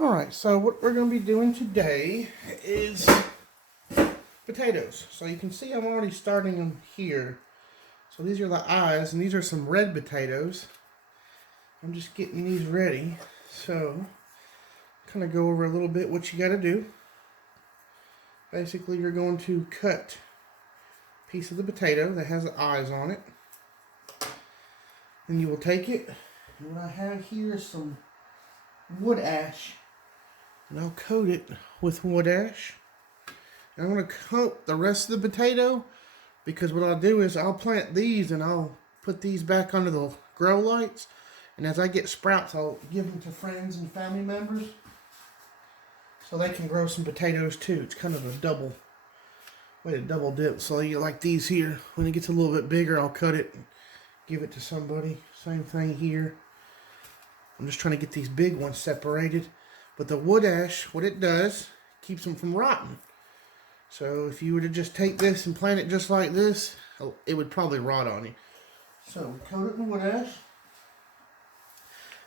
Alright, so what we're going to be doing today is potatoes. So you can see I'm already starting them here. So these are the eyes, and these are some red potatoes. I'm just getting these ready. So, kind of go over a little bit what you got to do. Basically, you're going to cut a piece of the potato that has the eyes on it. Then you will take it. And what I have here is some wood ash. And I'll coat it with wood ash. And I'm going to coat the rest of the potato, because what I'll do is I'll plant these and I'll put these back under the grow lights. And as I get sprouts, I'll give them to friends and family members so they can grow some potatoes too. It's kind of a double way to double dip. So you like these here. When it gets a little bit bigger, I'll cut it and give it to somebody. Same thing here. I'm just trying to get these big ones separated. But the wood ash, what it does, keeps them from rotting. So if you were to just take this and plant it just like this, it would probably rot on you. So coat it in wood ash.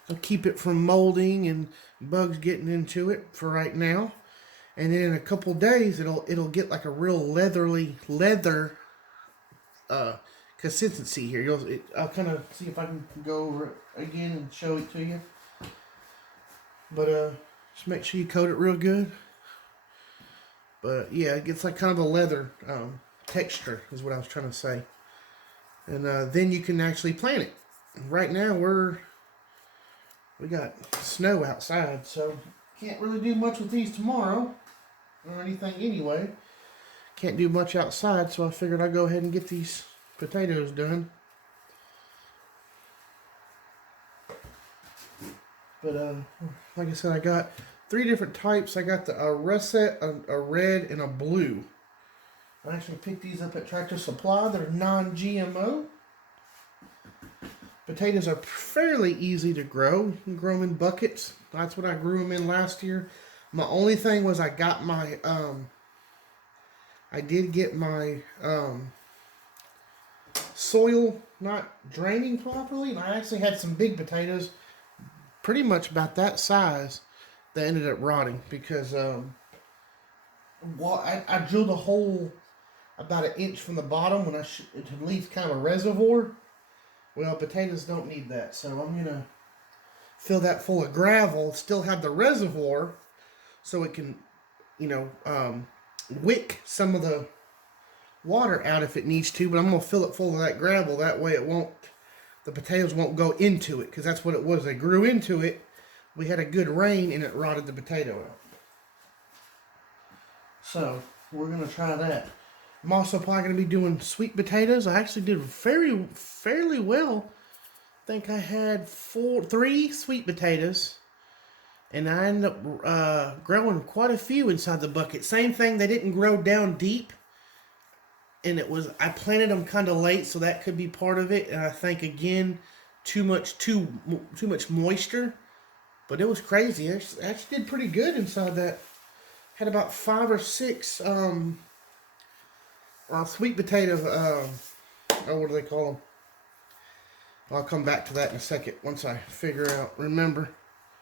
It'll keep it from molding and bugs getting into it for right now. And then in a couple days, it'll get like a real leather consistency here. I'll kind of see if I can go over it again and show it to you. But just make sure you coat it real good. But yeah, it gets like kind of a leather texture is what I was trying to say. And then you can actually plant it. Right now we got snow outside, so can't really do much with these tomorrow or anything anyway. Can't do much outside, so I figured I'd go ahead and get these potatoes done. But like I said, I got 3 different types. I got a russet, a red, and a blue. I actually picked these up at Tractor Supply. They're non-GMO. Potatoes are fairly easy to grow. You can grow them in buckets. That's what I grew them in last year. My only thing was I got my, I did get my soil not draining properly. And I actually had some big potatoes, pretty much about that size, that ended up rotting because I drilled a hole about 1 inch from the bottom when it leaves kind of a reservoir. Well, potatoes don't need that, so I'm going to fill that full of gravel, still have the reservoir, so it can, wick some of the water out if it needs to, but I'm going to fill it full of that gravel. That way the potatoes won't go into it, because that's what it was. They grew into it. We had a good rain, and it rotted the potato out. So, we're going to try that. I'm also probably going to be doing sweet potatoes. I actually did fairly well. I think I had 3 sweet potatoes. And I ended up growing quite a few inside the bucket. Same thing, they didn't grow down deep. And I planted them kind of late, so that could be part of it. And I think, again, too much moisture. But it was crazy. I actually did pretty good inside that. Had about 5 or 6... sweet potato, what do they call them? I'll come back to that in a second once I remember.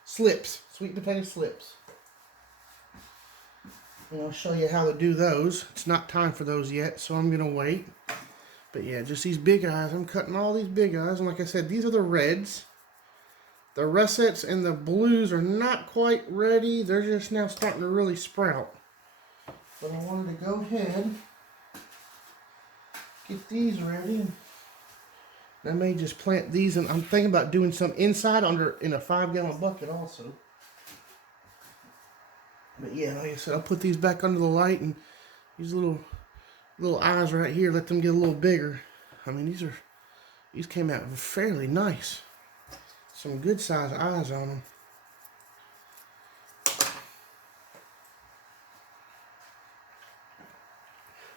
Slips, sweet potato slips. And I'll show you how to do those. It's not time for those yet, so I'm going to wait. But yeah, just these big eyes. I'm cutting all these big eyes. And like I said, these are the reds. The russets and the blues are not quite ready. They're just now starting to really sprout. But I wanted to go ahead, get these ready. I may just plant these, and I'm thinking about doing some inside in a 5-gallon bucket also. But yeah, like I said, I'll put these back under the light, and these little eyes right here, let them get a little bigger. I mean, these came out fairly nice. Some good size eyes on them.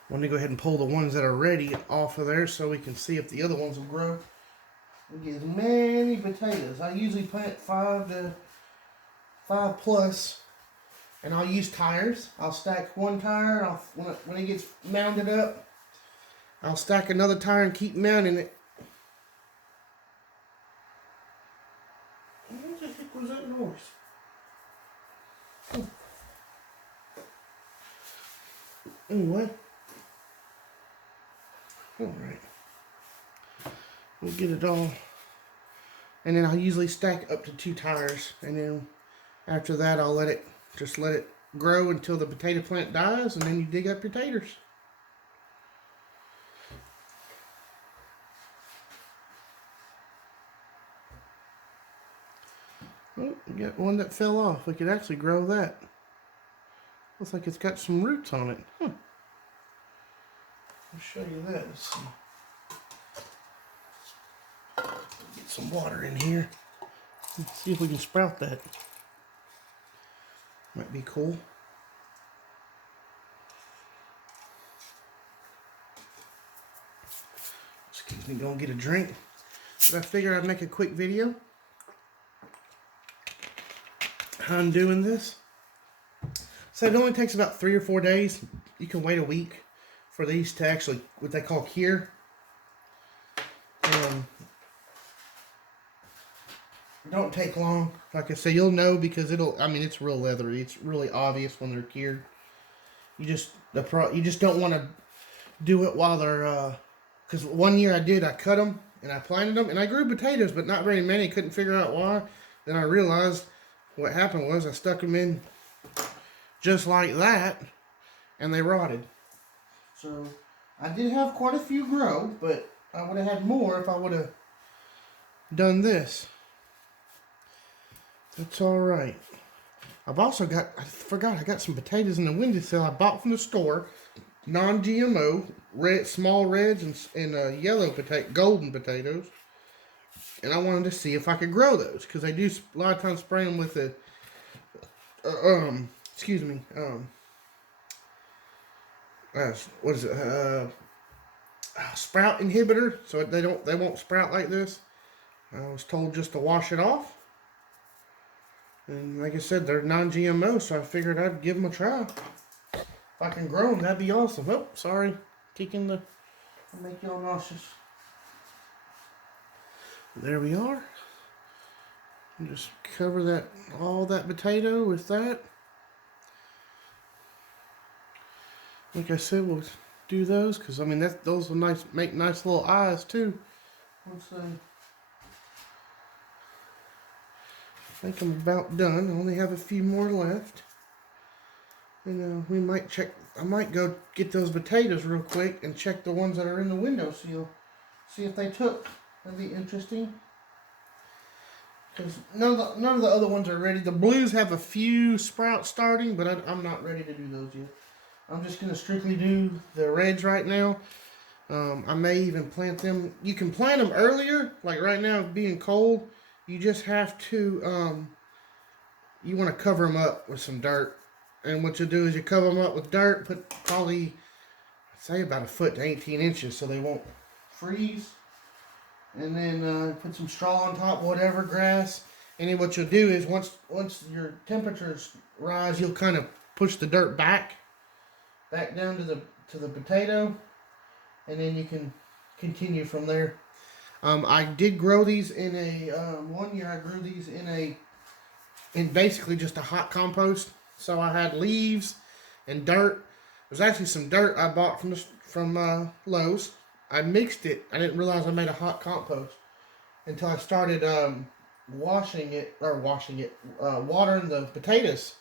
I'm going to go ahead and pull the ones that are ready off of there so we can see if the other ones will grow. We get as many potatoes. I usually plant 5 plus, and I'll use tires. I'll stack one tire. When it gets mounded up, I'll stack another tire and keep mounting it. What the heck was that noise? Anyway. Alright. We'll get it all. And then I'll usually stack up to 2 tires. And then after that, I'll let it grow until the potato plant dies. And then you dig up your taters. Oh, we got one that fell off. We could actually grow that. Looks like it's got some roots on it. Huh. I'll show you that. Let's see. Get some water in here. Let's see if we can sprout that. Might be cool. Excuse me, gonna get a drink. But I figured I'd make a quick video. How I'm doing this. So it only takes about 3 or 4 days. You can wait a week for these to actually, what they call cure. Don't take long. Like I say, you'll know because it's real leathery. It's really obvious when they're cured. You just don't want to do it while they're, because one year I cut them and I planted them and I grew potatoes, but not very many. Couldn't figure out why. Then I realized what happened was I stuck them in just like that and they rotted. So I did have quite a few grow, but I would have had more if I would have done this. That's alright. I've also got, I forgot, I got some potatoes in the windowsill I bought from the store. Non-GMO, red, small reds and yellow potato, golden potatoes. And I wanted to see if I could grow those. Because they do a lot of times spray them with a, what is it? Sprout inhibitor. So they won't sprout like this. I was told just to wash it off. And like I said, they're non-GMO, so I figured I'd give them a try. If I can grow them, that'd be awesome. Oh, sorry. Kicking the... I'll make y'all nauseous. There we are. And just cover all that potato with that. Like I said, we'll do those, because, I mean, those will make nice little eyes, too. Once they... I think I'm about done. I only have a few more left. And we might check. I might go get those potatoes real quick and check the ones that are in the windowsill. See if they took. That'd be interesting. Because none of the other ones are ready. The blues have a few sprouts starting, but I'm not ready to do those yet. I'm just going to strictly do the reds right now. I may even plant them. You can plant them earlier, like right now being cold. You just have to, you want to cover them up with some dirt. And what you do is you cover them up with dirt, put probably, I'd say about 1 foot to 18 inches so they won't freeze. And then put some straw on top, whatever, grass. And then what you'll do is once your temperatures rise, you'll kind of push the dirt back down to the potato. And then you can continue from there. I did grow these in a, one year I grew these in basically just a hot compost. So I had leaves and dirt. There's actually some dirt I bought from Lowe's. I mixed it. I didn't realize I made a hot compost until I started watering the potatoes,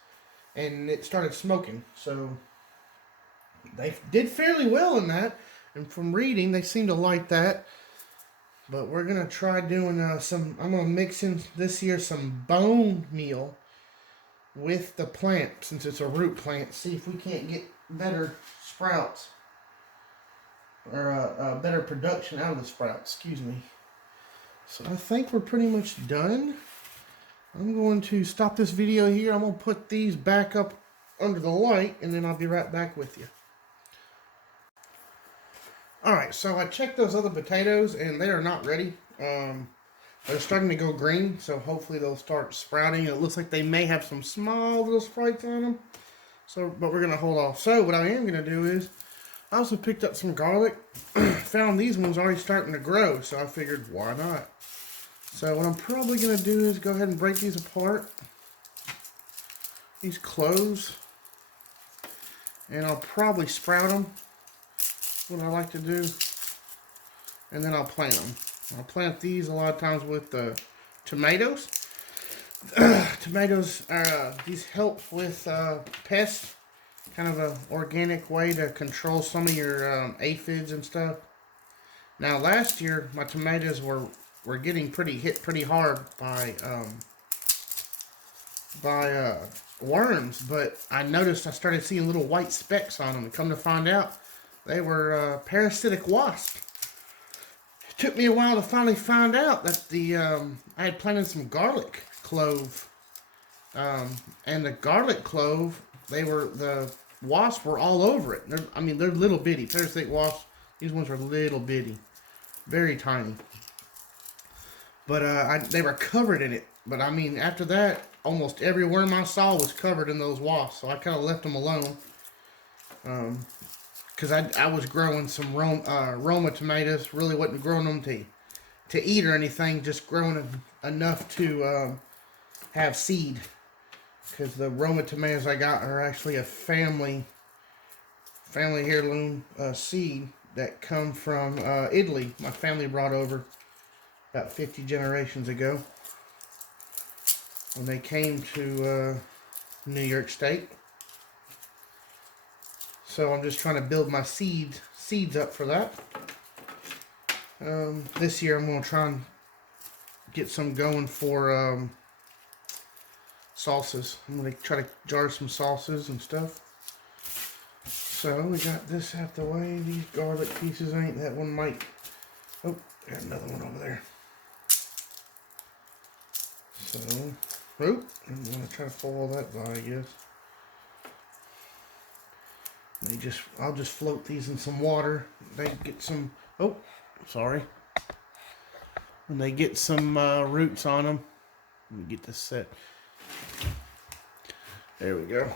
and it started smoking. So they did fairly well in that, and from reading, they seem to like that. But we're going to try doing I'm going to mix in this year some bone meal with the plant, since it's a root plant. See if we can't get better sprouts. Or better production out of the sprouts, excuse me. So I think we're pretty much done. I'm going to stop this video here. I'm going to put these back up under the light, and then I'll be right back with you. Alright, so I checked those other potatoes and they are not ready. They're starting to go green, so hopefully they'll start sprouting. It looks like they may have some small little sprites on them. But we're going to hold off. So what I am going to do is, I also picked up some garlic. Found these ones already starting to grow, so I figured, why not? So what I'm probably going to do is go ahead and break these apart. these cloves, and I'll probably sprout them, what I like to do, and then I'll plant them. I'll plant these a lot of times with tomatoes. Tomatoes are, these help with pests, kind of an organic way to control some of your aphids and stuff. Now last year my tomatoes were getting hit pretty hard by worms, but I noticed I started seeing little white specks on them, and come to find out they were parasitic wasps. It took me a while to finally find out that I had planted some garlic clove, and the garlic clove, the wasps were all over it. They're little bitty parasitic wasps. These ones are little bitty, very tiny. But they were covered in it. But I mean, after that, almost every worm I saw was covered in those wasps. So I kind of left them alone. Because I was growing some Roma tomatoes. Really wasn't growing them to eat or anything. Just growing enough to have seed. Because the Roma tomatoes I got are actually a family heirloom seed that come from Italy. My family brought over about 50 generations ago when they came to New York State. So I'm just trying to build my seeds up for that. This year I'm going to try and get some going for salsas. I'm going to try to jar some salsas and stuff. So we got this out the way. These garlic pieces ain't. That one might. Oh, got another one over there. So, I'm going to try to follow that by, I guess. I'll just float these in some water. They get some. Oh, sorry. When they get some roots on them. Let me get this set. There we go.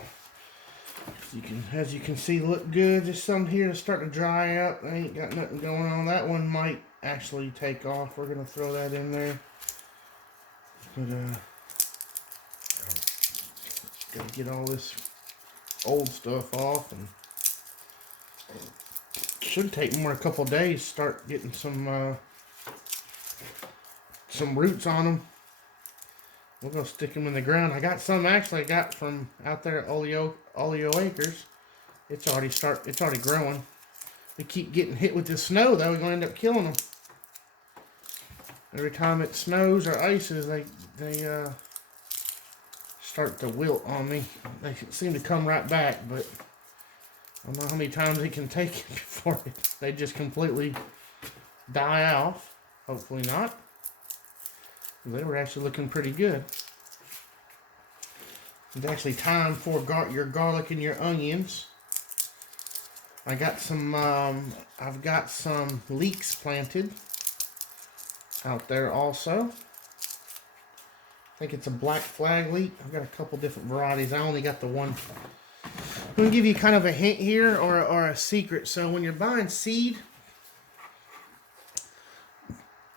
As you can see, look good. Just some here is starting to dry out. I ain't got nothing going on. That one might actually take off. We're gonna throw that in there. But gotta get all this old stuff off, and should take more than a couple days to start getting some roots on them. We're gonna stick them in the ground. I got some actually I got from out there at Oleo Acres. It's already growing. We keep getting hit with this snow though. We're gonna end up killing them. Every time it snows or ices, they start to wilt on me. They seem to come right back, but I don't know how many times it can take before they just completely die off. Hopefully not. They were actually looking pretty good. It's actually time for your garlic and your onions. I got some. I've got some leeks planted out there also. I think it's a black flag leek. I've got a couple different varieties. I only got the one. I'm going to give you kind of a hint here or a secret. So when you're buying seed,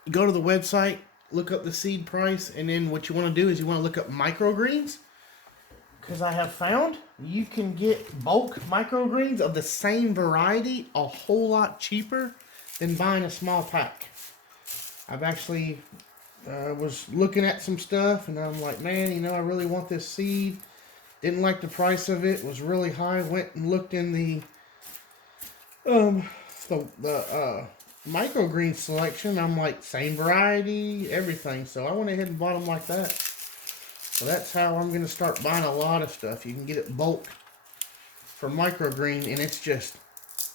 you go to the website, look up the seed price, and then what you want to do is you want to look up microgreens. Because I have found you can get bulk microgreens of the same variety a whole lot cheaper than buying a small pack. I've actually was looking at some stuff, and I'm like, man, I really want this seed. Didn't like the price of it. It was really high. Went and looked in the microgreen selection. I'm like, same variety, everything. So I went ahead and bought them like that. So that's how I'm going to start buying a lot of stuff. You can get it bulk for microgreen, and it's just,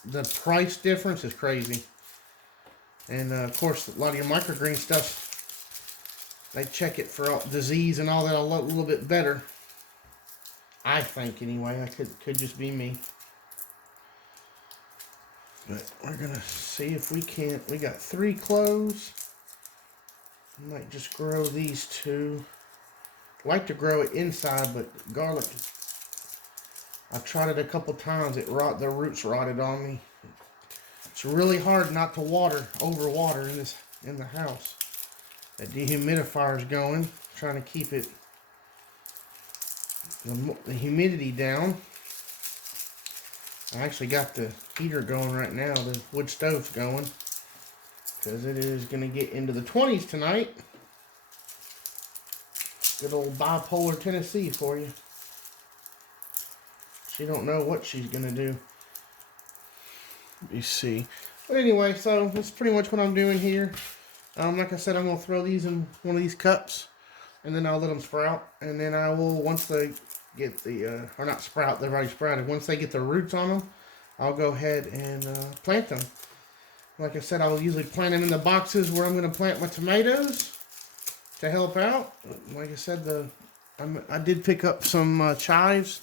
the price difference is crazy. And of course, a lot of your microgreen stuff, they check it for disease and all that a little bit better. I think anyway. I could just be me. But we're going to see if we can't. We got 3 cloves. I might just grow these 2. I like to grow it inside, but garlic, I've tried it a couple times. The roots rotted on me. It's really hard not to over water in the house. That dehumidifier is going, trying to keep it the humidity down. I actually got the heater going right now. The wood stove's going because it is going to get into the 20s tonight. Good old bipolar Tennessee for you. She don't know what she's going to do. Let me see. But anyway, so that's pretty much what I'm doing here. Like I said, I'm going to throw these in one of these cups, and then I'll let them sprout. And then I will, once they get the, or not sprout, they've already sprouted. Once they get the roots on them, I'll go ahead and plant them. Like I said, I'll usually plant them in the boxes where I'm going to plant my tomatoes to help out. Like I said, I did pick up some chives,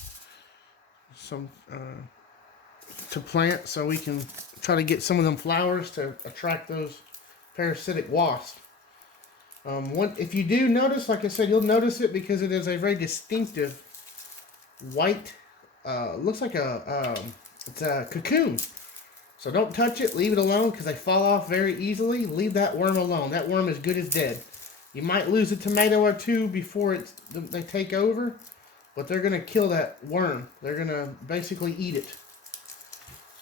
to plant so we can try to get some of them flowers to attract those parasitic wasps. If you do notice, like I said, you'll notice it because it is a very distinctive white, looks like it's a cocoon. So don't touch it, leave it alone because they fall off very easily. Leave that worm alone. That worm is good as dead. You might lose a tomato or two before they take over, but they're going to kill that worm. They're going to basically eat it.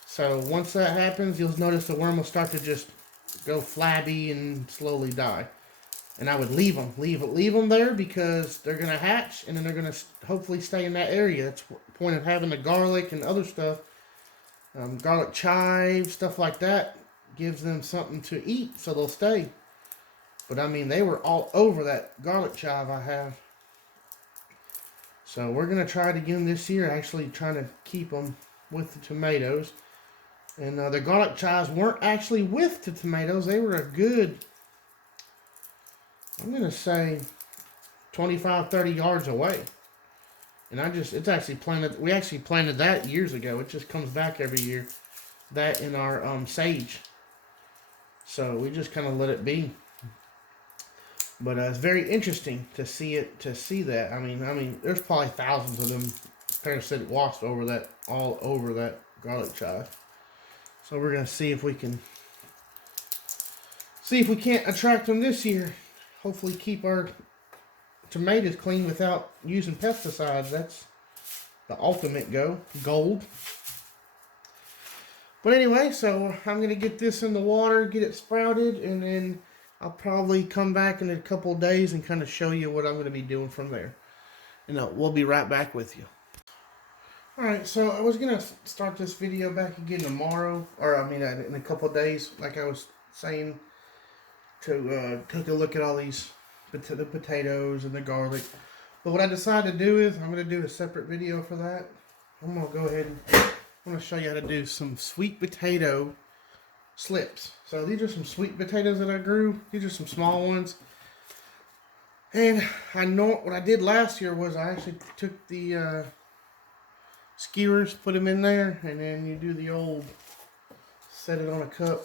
So once that happens, you'll notice the worm will start to just go flabby and slowly die. And I would leave them there because they're going to hatch and then they're going to hopefully stay in that area. That's the point of having the garlic and other stuff. Garlic chives, stuff like that, gives them something to eat so they'll stay. But I mean, they were all over that garlic chive I have. So we're going to try it again this year, actually trying to keep them with the tomatoes. And the garlic chives weren't actually with the tomatoes. They were a good, I'm going to say, 25, 30 yards away. And it's actually planted, we actually planted that years ago. It just comes back every year. That in our sage. So we just kind of let it be. But it's very interesting to see that. I mean, there's probably thousands of them parasitic wasps all over that garlic chive. So we're gonna see if we can't attract them this year. Hopefully, keep our tomatoes clean without using pesticides. That's the ultimate gold. But anyway, so I'm gonna get this in the water, get it sprouted, and then I'll probably come back in a couple of days and kind of show you what I'm going to be doing from there. And we'll be right back with you. Alright, so I was going to start this video back again tomorrow, in a couple of days, like I was saying, to take a look at all the potatoes and the garlic. But what I decided to do is, I'm going to do a separate video for that. I'm going to go ahead and I'm going to show you how to do some sweet potato slips. So these are some sweet potatoes that I grew. These are some small ones. And I know what I did last year was I actually took the skewers, put them in there, and then you do the old set it on a cup.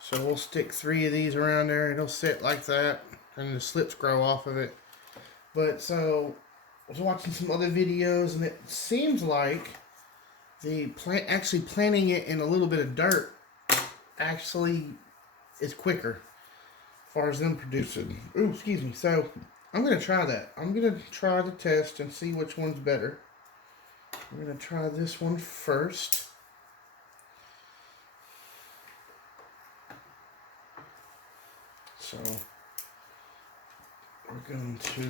So we'll stick 3 of these around there. It'll sit like that, and the slips grow off of it. But so I was watching some other videos, and it seems like actually planting it in a little bit of dirt actually is quicker as far as them producing. Ooh, excuse me. So I'm going to try that. I'm going to try the test and see which one's better. I'm going to try this one first. So we're going to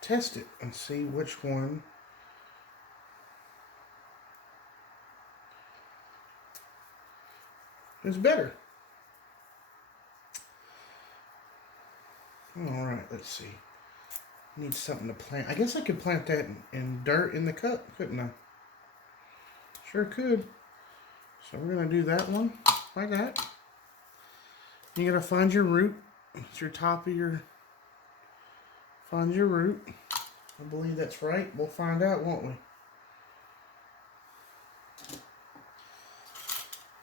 test it and see which one is better. Alright, let's see. Need something to plant. I guess I could plant that in dirt in the cup, couldn't I? Sure could. So we're going to do that one like that. You got to find your root. It's your top of your... Find your root. I believe that's right. We'll find out, won't we?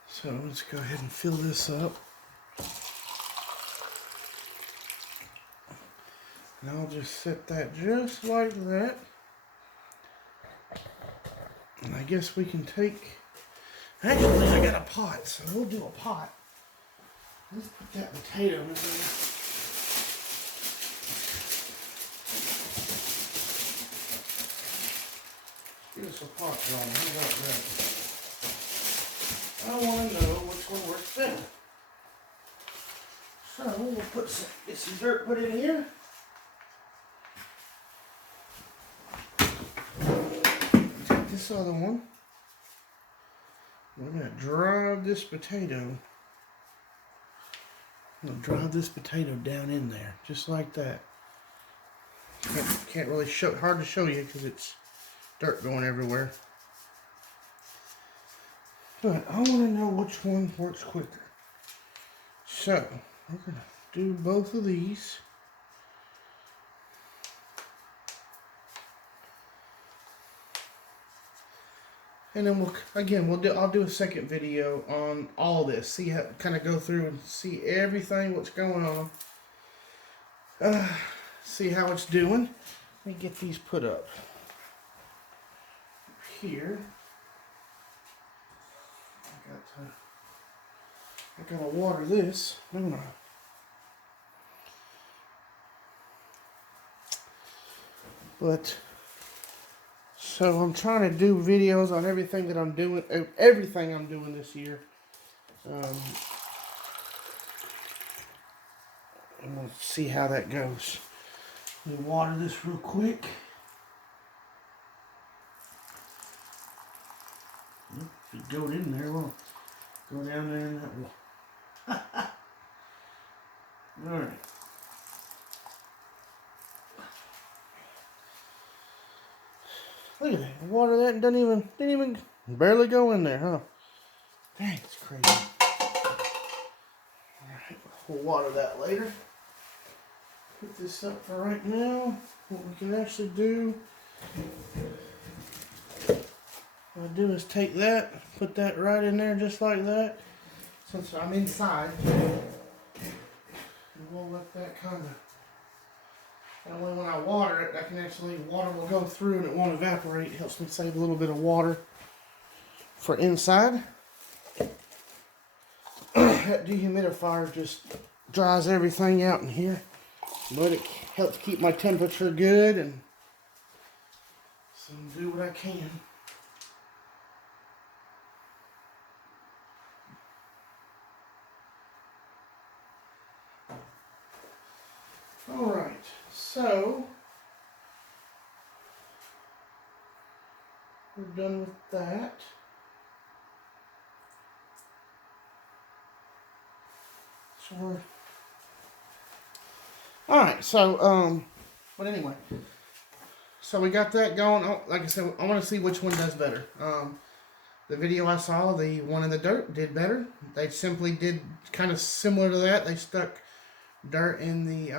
So let's go ahead and fill this up. And I'll just set that just like that. And I guess we can take... Actually, I got a pot, so we'll do a pot. Let's put that potato in there. spots on them. How about that? I want to know which one works better. So we'll get some dirt put in here. Take this other one. We're going to drive this potato. I'm going to drive this potato down in there, just like that. Can't really show, hard to show you because it's dirt going everywhere. But I want to know which one works quicker. So, we're going to do both of these. And then I'll do a second video on all this. See how, kind of go through and see everything, what's going on. See how it's doing. Let me get these put up here. I gotta water this, don't I? But so I'm trying to do videos on everything that I'm doing, everything I'm doing this year. And we'll see how that goes. Let me water this real quick. If you go in there, well, go down there in that water. All right. Look at that. Water that and didn't even barely go in there, huh? Dang, it's crazy. Alright, we'll water that later. Put this up for right now. What we can actually do, what I do is take that, put that right in there just like that. Since I'm inside, and we'll let that kind of, that way when I water it, I can actually, water will go through and it won't evaporate. It helps me save a little bit of water for inside. That dehumidifier just dries everything out in here, but it helps keep my temperature good and so do what I can. Alright, so we're done with that. So alright, so but anyway, so we got that going. Oh, like I said, I want to see which one does better. The video I saw, the one in the dirt, did better. They simply did kind of similar to that. They stuck dirt in the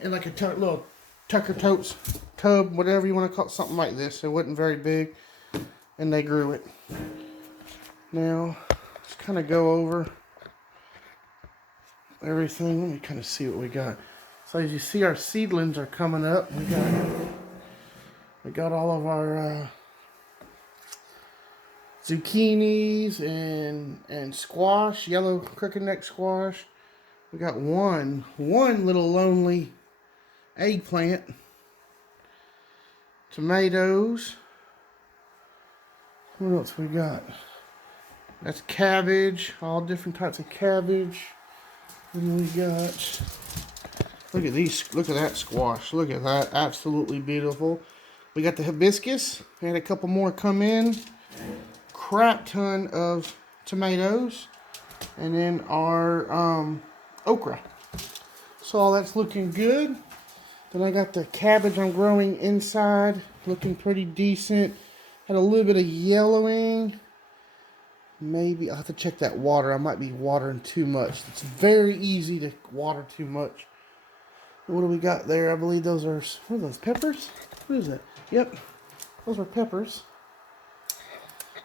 in like a little Tucker Totes tub, whatever you want to call it, something like this. It wasn't very big, and they grew it. Now let's kind of go over everything. Let me kind of see what we got. So as you see, our seedlings are coming up. We got all of our zucchinis and squash, yellow crooked neck squash. We got one little lonely eggplant, tomatoes. What else we got? That's cabbage, all different types of cabbage. And we got, look at these, look at that squash, look at that, absolutely beautiful. We got the hibiscus, we had a couple more come in. Crap ton of tomatoes, and then our okra. So all that's looking good. Then I got the cabbage I'm growing inside, looking pretty decent. Had a little bit of yellowing. Maybe I'll have to check that water. I might be watering too much. It's very easy to water too much. What do we got there? I believe those are, what are those, peppers? What is that? Yep, those are peppers.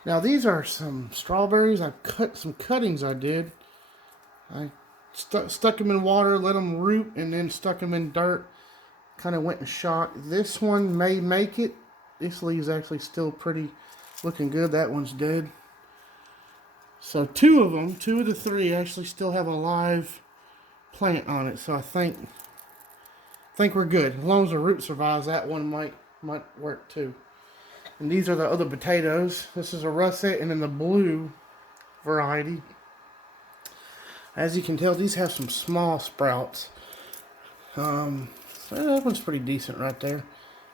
Now these are some strawberries. I cut some cuttings I did. I stuck them in water, let them root, and then stuck them in dirt. Kind of went and shot. This one may make it. This leaf's actually still pretty looking good. That one's dead. So two of the three actually still have a live plant on it. So I think we're good. As long as the root survives, that one might might work too. And these are the other potatoes. This is a russet, and then the blue variety. As you can tell, these have some small sprouts. That one's pretty decent right there.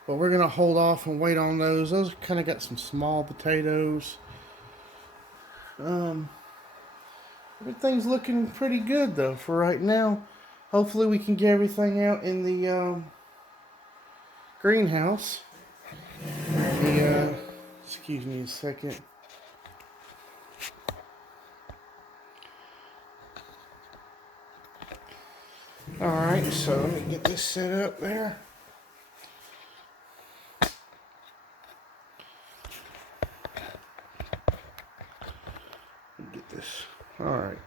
But we're gonna hold off and wait on those. Those kind of got some small potatoes. Everything's looking pretty good though for right now. Hopefully we can get everything out in the greenhouse. Excuse me a second. Alright, so let me get this set up there. Get this. Alright.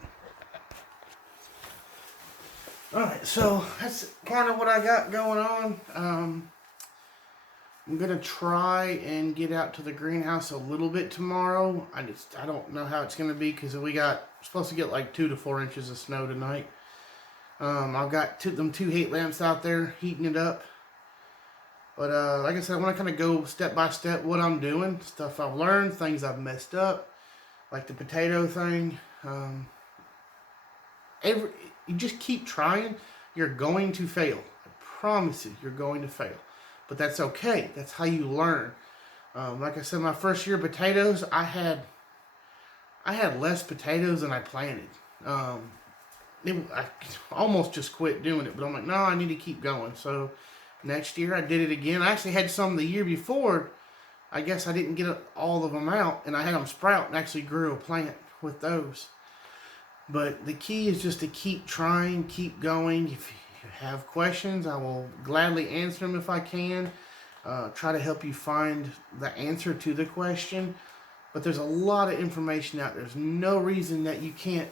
Alright, so that's kind of what I got going on. I'm gonna try and get out to the greenhouse a little bit tomorrow. I don't know how it's gonna be because we're supposed to get like 2 to 4 inches of snow tonight. I've got them 2 heat lamps out there heating it up. But like I said, I want to kind of go step by step what I'm doing, stuff I've learned, things I've messed up, like the potato thing. You just keep trying. You're going to fail. I promise you, you're going to fail. But that's okay. That's how you learn. Like I said, my first year of potatoes, I had less potatoes than I planted. I almost just quit doing it, but I'm like, no, I need to keep going. So next year I did it again. I actually had some the year before. I guess I didn't get all of them out, and I had them sprout and actually grew a plant with those. But the key is just to keep trying, keep going. If you have questions, I will gladly answer them if I can. Try to help you find the answer to the question. But there's a lot of information out there. There's no reason that you can't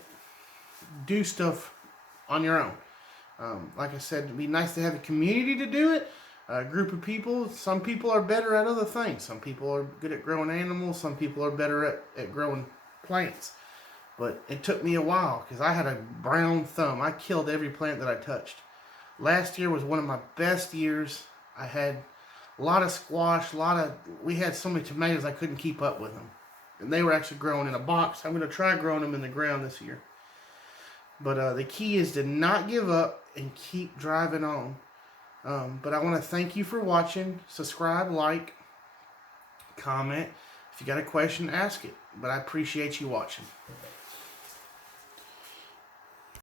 do stuff on your own. Like I said, it'd be nice to have a community to do it. A group of people. Some people are better at other things. Some people are good at growing animals. Some people are better at growing plants. But it took me a while because I had a brown thumb. I killed every plant that I touched. Last year was one of my best years. I had a lot of squash, we had so many tomatoes I couldn't keep up with them. And they were actually growing in a box. I'm going to try growing them in the ground this year. But the key is to not give up and keep driving on. But I want to thank you for watching. Subscribe, like, comment. If you got a question, ask it. But I appreciate you watching.